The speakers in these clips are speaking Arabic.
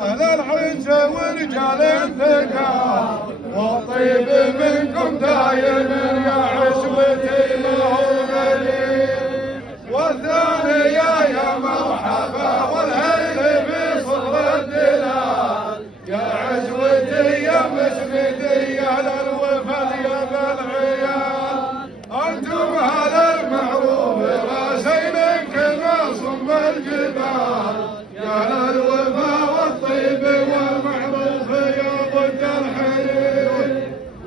أهل العز ورجال الثقة والطيب منكم دايم يا عزوتي ما هو غريب، والثانية يا مرحبا والهيل في صدر الدلال يا عزوتي يا مسندي يا للوفا يا بالعيال، أنتم أهل المعروف راسين كما صم الجبال يا للوفا والطيب والمعروف يا ضد الحرير،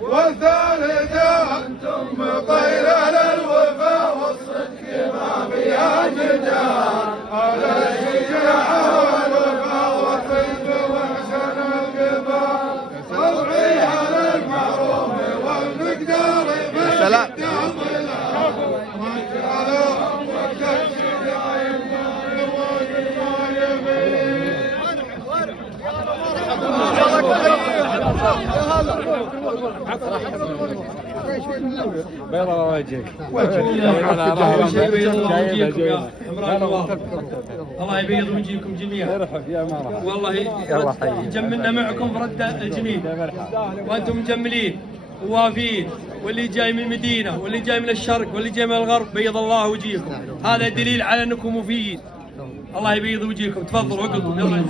والثالثة أنتم طير للوفا والصدق ما فيها جدال، على الشجاعة والوفا والطيب وأحسن القبال، صبري على المعروف والمقدار بالقدام بيضة وجهك الله يبيض وجهكم جميعا. يا مرحبا والله جملنا معكم فرد الجميل، وانتم مجملين ووافين، واللي جاي من المدينه واللي جاي من الشرق واللي جاي من الغرب بيض الله وجهكم، هذا دليل على انكم وفيين. الله يبيض وجهكم. تفضلوا اقلبوا يلا.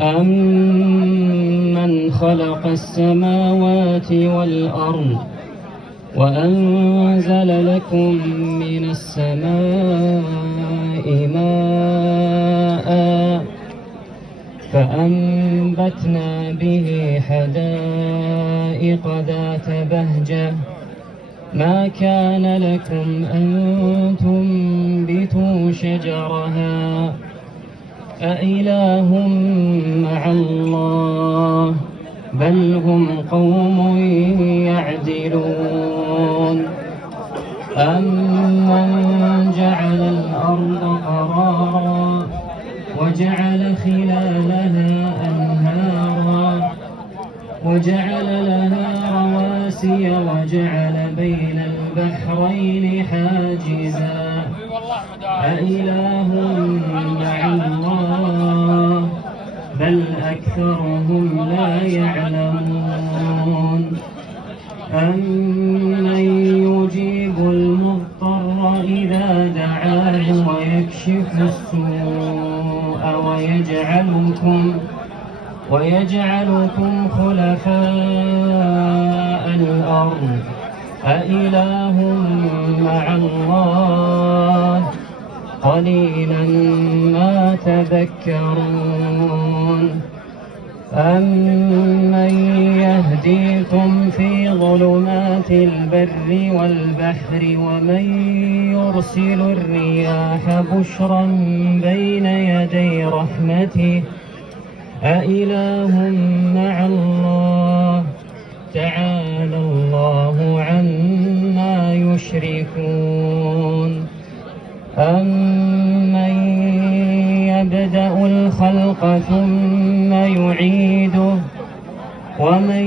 أمن خلق السماوات والأرض وأنزل لكم من السماء ماء فأنبتنا به حدائق ذات بهجة ما كان لكم أن تنبتوا شجرها أإله مع الله بل هم قوم يعدلون. أمن جعل الأرض قرارا وجعل خلالها أنهارا وجعل لها رواسي وجعل بين البحرين حاجزا أإله مع الله بل أكثرهم لا يعلمون. أمن يجيب المضطر إذا دعاه ويكشف السوء ويجعلكم خلفاء الأرض أإله مع الله قليلا ما تذكرون. أمن يهديكم في ظلمات البر والبحر ومن يرسل الرياح بشرا بين يدي رحمته أإله مع الله تعالى الله عما يشركون. أمن يبدأ الخلق ثم يعيده ومن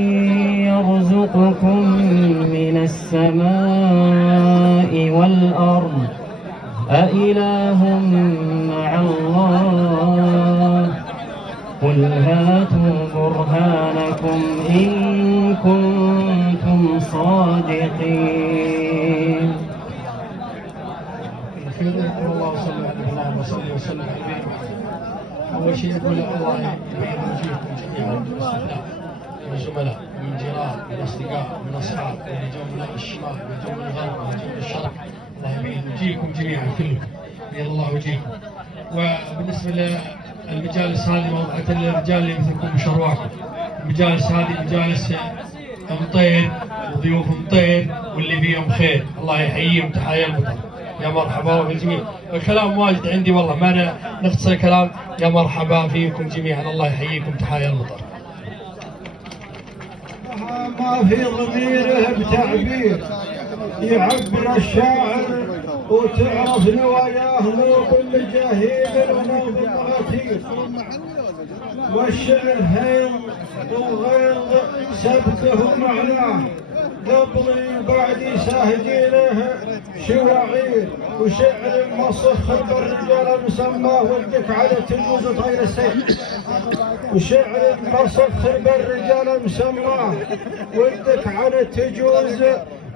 يرزقكم من السماء والأرض أإله مع الله قل هاتوا برهانكم إن كنتم صادقين. اللهم صل وسلم على نبينا محمد. اول شيء يقول الله يبيض وجوهكم جميعا من الاستثناء، من زملاء من جيران من اصدقاء من اصحاب اللي جو من الشمال اللي جو من الغرب اللي جو من الشرق، الله يبيض وجوهكم جميعا كلكم، بيض الله وجوهكم. وبالنسبه للمجالس هذه موضوعة الرجال اللي مثلكم بشرواكم، المجالس هذه مجالس مطير وضيوف مطير واللي فيهم خير، الله يحييهم تحايا المطر. يا مرحبا بالجميع. الكلام واجد عندي والله ما أنا نختصر الكلام. يا مرحبا فيكم جميعا، الله يحييكم تحايا المطر. ما في ضميره بتعبير يعبر الشاعر وتعرف نواياه مو كل جهيل ومو بالغتير، والشعر هيض وغيض سبته معناه قبلي بعدي ساهجينه شواعير وشعر مصخر بالرجال مسماه ودك على تجوز طير السيف وشعر مصخر بالرجال مسماه ودك على تجوز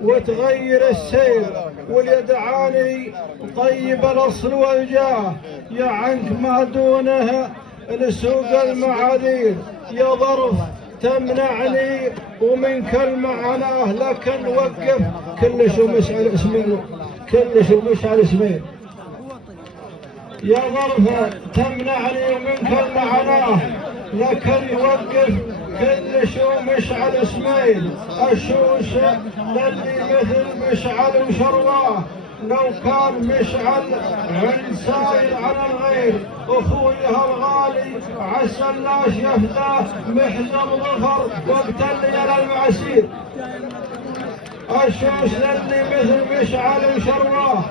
وتغير السير واليدعاني طيب الاصل والجاه يا عنك ما دونه لسوق المعاذير يا ظرف تمنعني ومنك المعناه لكن وقف كلش ومشعل اسمه كلش ومشعل اسمه يا ظرف تمنعني ومنك المعناه لكن وقف كلش ومشعل اسمين الشوش للي مثل مشعل وشرواه لو كان مشعل عند ساير على الغير اخويها الغالي عسى اللاش يفداه محزم ظفر وقت الليل المعسير الشوش للي مثل مشعل وشرواه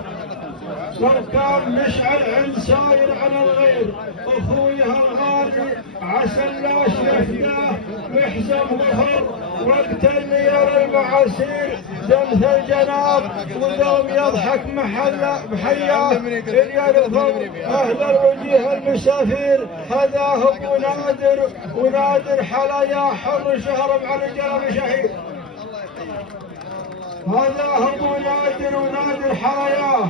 لو كان مشعل عند ساير على الغير اخويها الغالي عسى اللاش يفداه محزم ظفر وقت الليل المعاسير دمث الجناب ودوم يضحك بحياه اليرفض اهل الوجيه المسافير هذا هو ونادر حلايا حر شهر مع رجال شهيد هذا هو ونادر حلايا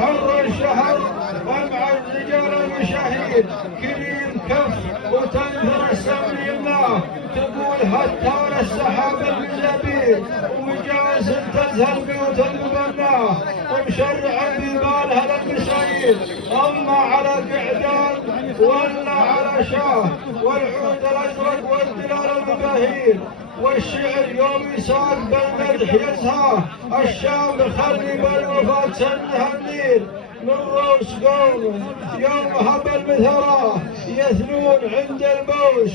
حر الشهر ومع الرجال المشاهير كريم كف وتنثر السمن يمناه تقول هتار السحاب المزابير ومجاز تزهر بيوت المبناه ومشرع ببالها للمسايير اما على قعدان ولا على شاه والعود الازرق والدلال المباهير والشعر يوم يساق بالمدح يزهاه الشام خلي بالوفاة سنها النيل من روس قوم يوم هب المثراه يثنون عند البوش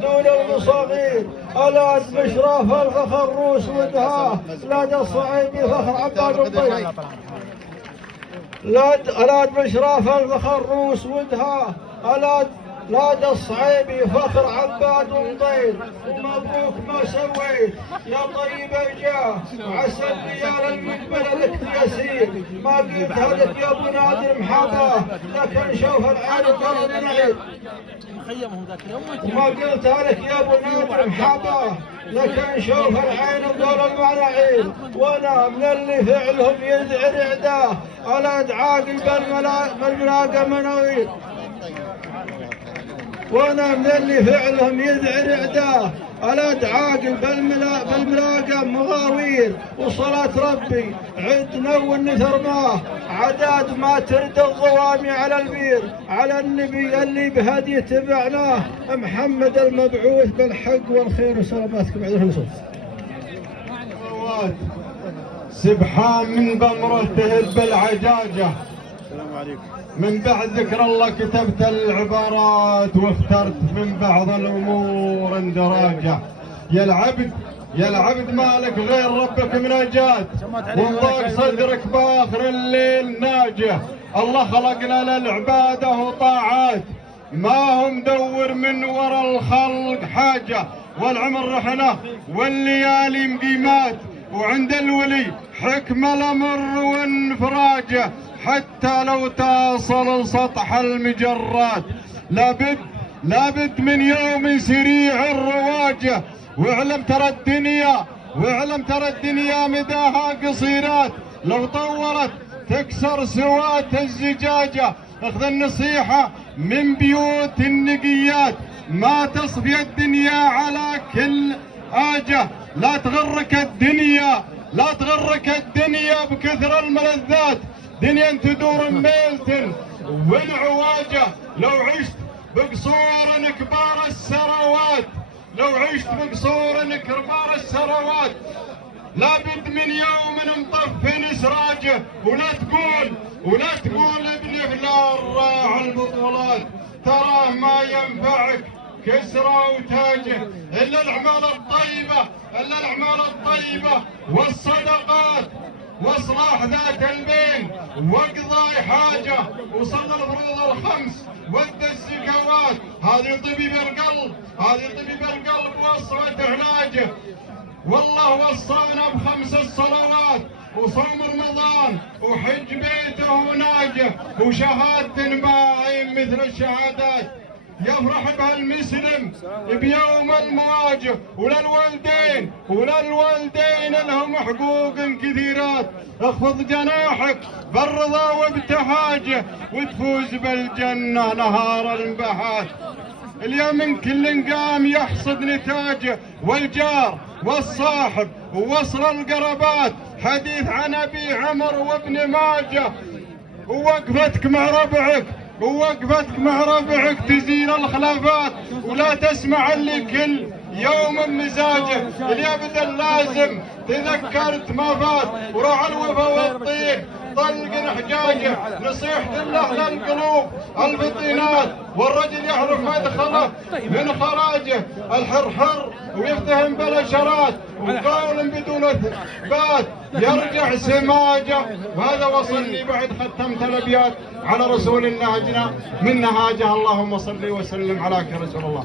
دون المصاغير الاد مشراف الفخر روس ودهاه لاد الصعيدي فخر عباد الطيب الاد مشراف الفخر روس ودهاه لاد الصعيبي فخر عباد وطير ومبروك ما سويت يا طيب الجاه عسى الليال المقبله لك يسير ما قلتها لك يا ابو نادر محاباه لكن شوف العين قلب نعيد وما قلتها لك يا ابو نادر محاباه لكن شوف العين وقول المعنعين وانا من اللي فعلهم يذعر عداه على عاقل بالملاقى مناويل وانا من اللي فعلهم يذعر عداه الاد عاقل بالملاقى مغاوير وصلاة ربي عدنا والنثر ماه عداد ما ترد الضوامي على البير على النبي اللي بهدي تبعناه محمد المبعوث بالحق والخير وسلاماتكم على الرسول سبحان من بمرته بالعجاجة من بعد ذكر الله كتبت العبارات واخترت من بعض الأمور اندراجة يا العبد مالك غير ربك مناجات وانضاق صدرك باخر الليل ناجة الله خلقنا للعبادة وطاعات ما هو مدور من ورا الخلق حاجة والعمر رحنا والليالي مقيمات وعند الولي حكمة الأمر وانفراجه حتى لو تصل سطح المجرات لابد من يوم سريع الرواجه واعلم ترى الدنيا مداها قصيرات لو طورت تكسر سوات الزجاجه اخذ النصيحه من بيوت النقيات ما تصفي الدنيا على كل آجة لا تغرك الدنيا بكثر الملذات دنيا تدور ميلتن والعواجة لو عشت بقصور كبار السروات لابد من يوم مطفن سراجه ولا تقول ابن فلان راعي البطولات تراه ما ينفعك كسرى وتاجه الا الاعمال الطيبه والصدقات واصلاح ذات البين وقضاء حاجه وصلى الفروض الخمس وادى الزكوات هذه طبيب القلب وصفه علاجه والله وصانا بخمس الصلوات وصوم رمضان وحج بيته وناجه وشهادة باعين مثل الشهادات. يفرح بها المسلم بيوم المواجه، وللوالدين لهم حقوق كثيرات. اخفض جناحك بالرضا وابتهاجه وتفوز بالجنة نهار البهات. اليوم كل قام يحصد نتاجه، والجار والصاحب ووصل القرابات. حديث عن ابي عمر وابن ماجه، ووقفتك مع ربعك تزيل الخلافات، ولا تسمع لكل يوم مزاجه. اليابد اللازم تذكرت ما فات، وروح الوفا والطيب طلق حجاجه. نصيحة لأهل القلوب البطينات، والرجل يعرف مدخله من خراجه. الحر حر ويفتهم بالاشارات، وقول بدون اثبات يرجع سماجه. وهذا وصلني بعد ختمت الابيات على رسول الله اجنى من نهاجه. اللهم صل وسلم عليك يا رسول الله.